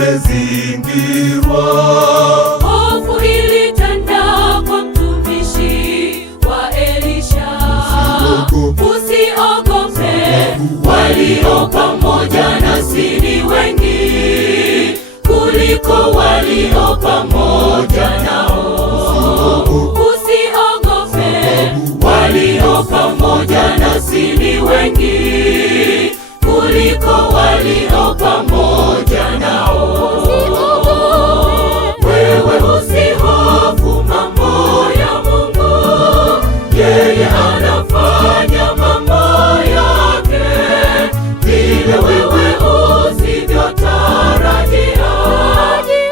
tumezingirwa. Hofu ilitanda kwa mtumishi wa Elisha. Usiogope, walio pamoja nasi ni wengi kuliko walio pamoja nao. Usiogope, walio pamoja nasi ni wengi kuliko walio pamoja nao. Wewe usihofu mambo ya Mungu, yeye anafanya mambo yake vile wewe usivyotarajia,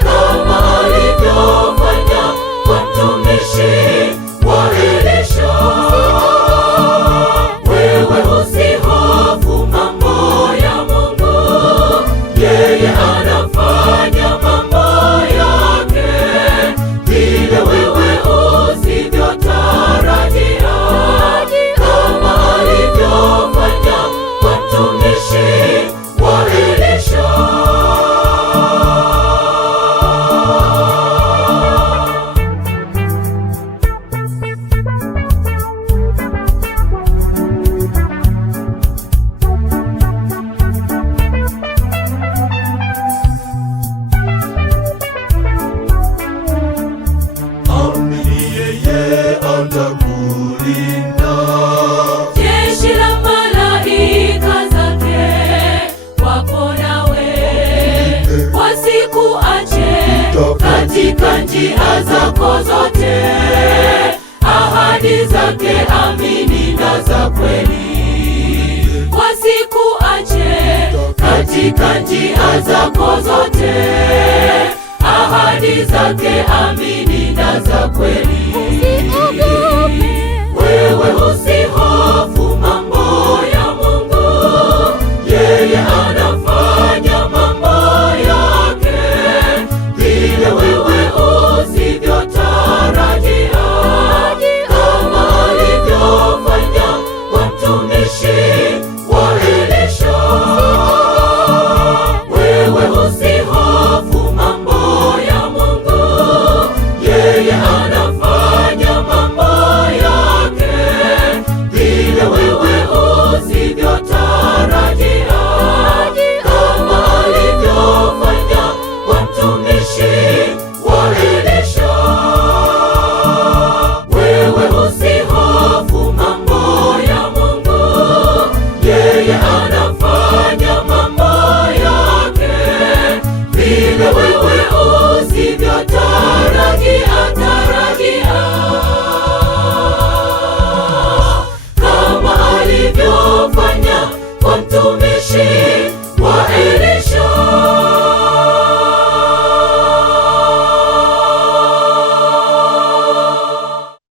kama alivyofanya kwa mtumishi wa Elisha. Wewe usihofu mambo ya Mungu, yeye anafanya mambo yake vile wewe usivyotarajia, kama alivyofanya kwa mtumishi wa Elisha. Atakulinda. Jeshi la malaika zake wako nawe, wasikuache katika njia zako zote. Ahadi zake amini na za kweli, wasikuache katika njia zako zote. Ahadi zake amini na za kweli. Wewe usihofu mambo ya Mungu, yeye anafanya mambo yake vile wewe usivyotarajia, kama alivyofanya kwa mtumishi wa Elisha. Wewe usihofu mambo ya Mungu, yeye anafanya mambo yake vile wewe usivyotarajia, kama alivyofanya kwa mtumishi wa Elisha. Wewe usihofu mambo ya Mungu, yeye anafanya mambo yake vile wewe usivyotarajia, kama alivyofanya kwa mtumishi